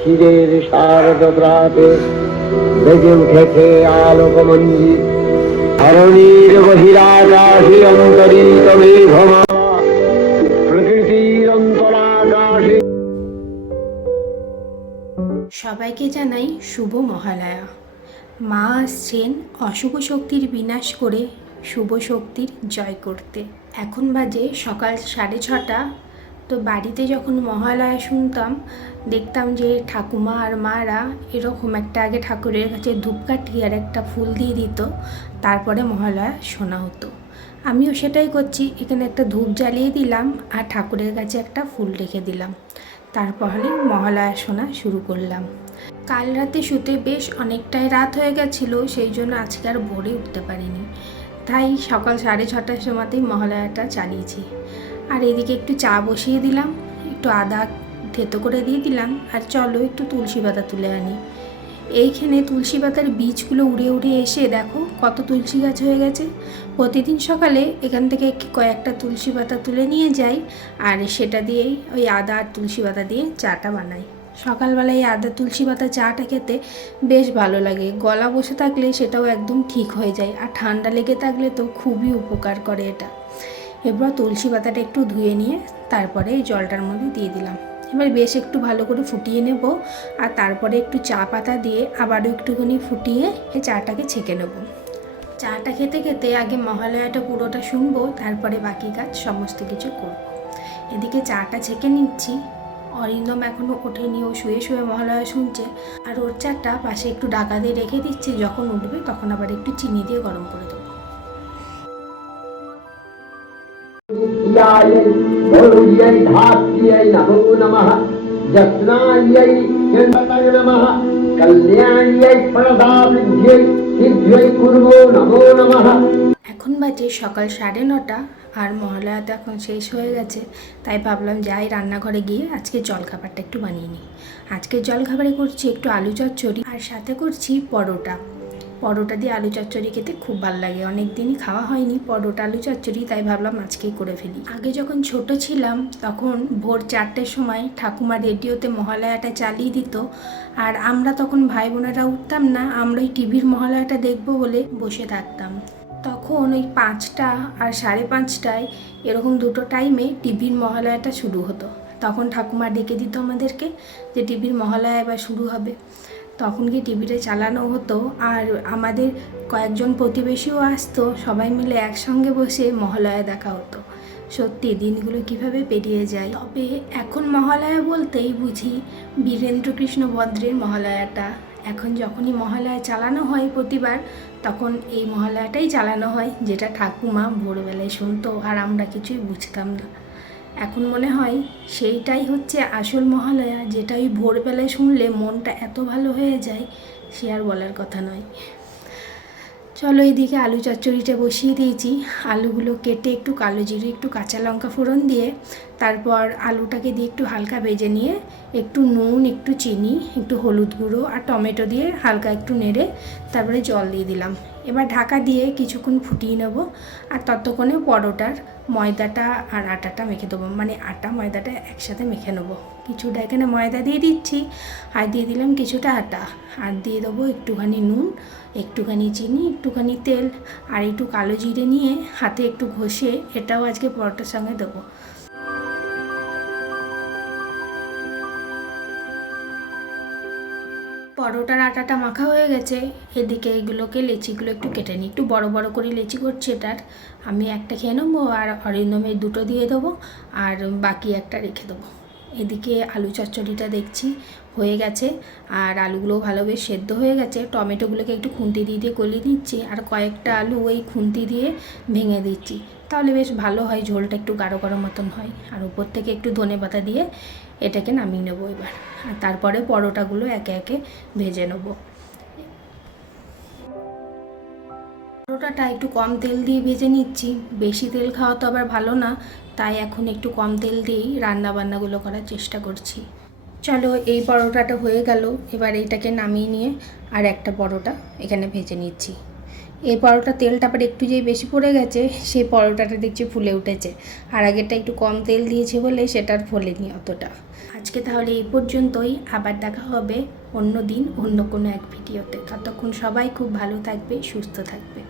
শিরের শারদ প্রাতে বেজে উঠেছে আলোকমঞ্জি ধরণীর বহিরাকাশে অন্তরিত মেঘমা প্রকৃতির অন্তরাকাশে। সবাইকে জানাই শুভ মহালয়া। মা আসছেন অশুভ শক্তির বিনাশ করে শুভ শক্তির জয় করতে। এখন বাজে সকাল 6:30। তো বাড়িতে যখন মহালয়া শুনতাম দেখতাম যে ঠাকুমা আর মারা এরকম একটা আগে ঠাকুরের কাছে ধূপকাঠি আর একটা ফুল দিয়ে দিত, তারপরে মহালয়া শোনা হতো। আমিও সেটাই করছি, এখানে একটা ধূপ জ্বালিয়ে দিলাম আর ঠাকুরের কাছে একটা ফুল রেখে দিলাম, তারপরে মহালয়া শোনা শুরু করলাম। কাল রাতে শুতে বেশ অনেকটাই রাত হয়ে গেছিলো, সেই জন্য আজকে আর ভোরে উঠতে পারিনি, তাই সকাল 6:30টার সময়তেই মহালয়াটা চালিয়েছি। আর এদিকে একটু চা বসিয়ে দিলাম, একটু আদা থেতো করে দিয়ে দিলাম, আর চলো একটু তুলসী পাতা তুলে আনি। এইখানে তুলসী পাতার বীজগুলো উড়ে উড়ে এসে দেখো কত তুলসী গাছ হয়ে গেছে। প্রতিদিন সকালে এখান থেকে কয়েকটা তুলসী পাতা তুলে নিয়ে যাই, আর সেটা দিয়েই ওই আদা আর তুলসী পাতা দিয়ে চাটা বানাই। সকালবেলায় এই আদা তুলসী পাতা চাটা খেতে বেশ ভালো লাগে। গলা বসে থাকলে সেটাও একদম ঠিক হয়ে যায়, আর ঠান্ডা লেগে থাকলে তো খুবই উপকার করে এটা। এবার তুলসী পাতাটা একটু ধুয়ে নিয়ে তারপরে এই জলটার মধ্যে দিয়ে দিলাম। এবার বেশ একটু ভালো করে ফুটিয়ে নেব, আর তারপরে একটু চা পাতা দিয়ে আবারও একটুখানি ফুটিয়ে এই চাটাকে ছেঁকে নেব। চাটা খেতে খেতে আগে মহালয়াটা পুরোটা শুনবো, তারপরে বাকি কাজ সমস্ত কিছু করব। এদিকে চাটা ছেঁকে নিচ্ছি। অরিন্দম এখনও ওঠেনি, ও শুয়ে শুয়ে মহালয়া শুনছে, আর ওর চাটা পাশে একটু ঢাকা দিয়ে রেখে দিচ্ছি, যখন উঠবে তখন আবার একটু চিনি দিয়ে গরম করে দেবো। এখন বাজে সকাল 9:30, আর মহালয়া তো এখন শেষ হয়ে গেছে, তাই ভাবলাম যাই রান্নাঘরে গিয়ে আজকে জলখাবারটা একটু বানিয়ে নিই। আজকের জলখাবারে করছি একটু আলু চচ্চড়ি, আর সাথে করছি পরোটা। পরোটা দিয়ে আলু চচ্চড়ি খেতে খুব ভালো লাগে, অনেক দিনই খাওয়া হয়নি পরোটা আলু চচ্চড়ি, তাই ভাবলাম আজকেই করে ফেলি। আগে যখন ছোট ছিলাম তখন ভোর 4টের সময় ঠাকুমা রেডিওতে মহালয়াটা চালিয়ে দিত, আর আমরা তখন ভাই বোনেরা উঠতাম না, আমরা ওই টিভির মহালয়াটা দেখবো বলে বসে থাকতাম। তখন ওই 5টা আর 5:30টায় এরকম দুটো টাইমে টিভির মহালয়াটা শুরু হতো। তখন ঠাকুমা ডেকে দিত আমাদেরকে যে টিভির মহালয়া এবার শুরু হবে। তখন কি টিভিটা চালানো হতো, আর আমাদের কয়েকজন প্রতিবেশীও আসতো, সবাই মিলে একসঙ্গে বসে মহালয়া দেখা হতো। সত্যি দিনগুলো কিভাবে পেরিয়ে যায়। তবে এখন মহালয়া বলতেই বুঝি বীরেন্দ্রকৃষ্ণ ভদ্রের মহালয়াটা। এখন যখনই মহালয়া চালানো হয় প্রতিবার, তখন এই মহালয়াটাই চালানো হয়, যেটা ঠাকুমা ভোরবেলায় শুনতো আর আমরা কিছুই বুঝতাম না। এখন মনে হয় সেইটাই হচ্ছে আসল মহালয়া, যেটা ওই ভোরবেলায় শুনলে মনটা এত ভালো হয়ে যায়, সে আর বলার কথা নয়। চলো এইদিকে আলু চচ্চড়িটা বসিয়ে দিয়েছি। আলুগুলো কেটে একটু কালো জিরে একটু কাঁচা লঙ্কা ফোড়ন দিয়ে তারপর আলুটাকে দিয়ে একটু হালকা ভেজে নিয়ে একটু নুন, একটু চিনি, একটু হলুদ গুঁড়ো আর টমেটো দিয়ে হালকা একটু নেড়ে তারপরে জল দিয়ে দিলাম। এবার ঢাকা দিয়ে কিছুক্ষণ ফুটিয়ে নেব, আর ততক্ষণে পরোটার ময়দাটা আর আটাটা মেখে দেবো, মানে আটা ময়দাটা একসাথে মেখে নেবো। কিছুটা এখানে ময়দা দিয়ে দিচ্ছি, আর দিয়ে দিলাম কিছুটা আটা, আর দিয়ে দেবো একটুখানি নুন, একটুখানি চিনি, একটুখানি তেল, আর একটু কালো জিরে নিয়ে হাতে একটু ঘষে এটাও আজকে পরোটার সঙ্গে দেবো। পরোটার আটাটা মাখা হয়ে গেছে। এদিকে এগুলোকে লেচিগুলো একটু কেটে নিই, একটু বড় বড় করে লেচি করছি। এটার আমি একটা খেয়ে নেবো, আর অরিন্দমের দুটো দিয়ে দেবো, আর বাকি একটা রেখে দেবো। এদিকে আলু চচ্চড়িটা দেখছি হয়ে গেছে, আর আলুগুলোও ভালো বেশ সেদ্ধ হয়ে গেছে। টমেটোগুলোকে একটু খুন্তি দিয়ে দিয়ে গলিয়ে দিচ্ছি, আর কয়েকটা আলু ওই খুন্তি দিয়ে ভেঙে দিচ্ছি, তাহলে বেশ ভালো হয়, ঝোলটা একটু গাঢ় গাঢ় মতন হয়। আর উপর থেকে একটু ধনেপাতা দিয়ে এটাকে নামিয়ে নেবো এবার, আর তারপরে পরোটাগুলো একে একে ভেজে নেব। পরোটাটা একটু কম তেল দিয়ে ভেজে নিচ্ছি, বেশি তেল খাওয়া তো আবার ভালো না, তাই এখন একটু কম তেল দিয়েই রান্নাবান্নাগুলো করার চেষ্টা করছি। চলো এই পরোটাটা হয়ে গেল, এবার এইটাকে নামিয়ে নিয়ে আর একটা পরোটা এখানে ভেজে নিচ্ছি। এই পরোটা তেলটা আবার একটু যেই বেশি পড়ে গেছে, সেই পরোটাটা দেখছি ফুলে উঠেছে, আর আগেরটা একটু কম তেল দিয়েছে বলে সেটার ফোলেনি অতটা। আজকে তাহলে এই পর্যন্তই, আবার দেখা হবে অন্য দিন অন্য কোনো এক ভিডিওতে। ততক্ষণ সবাই খুব ভালো থাকবে, সুস্থ থাকবে।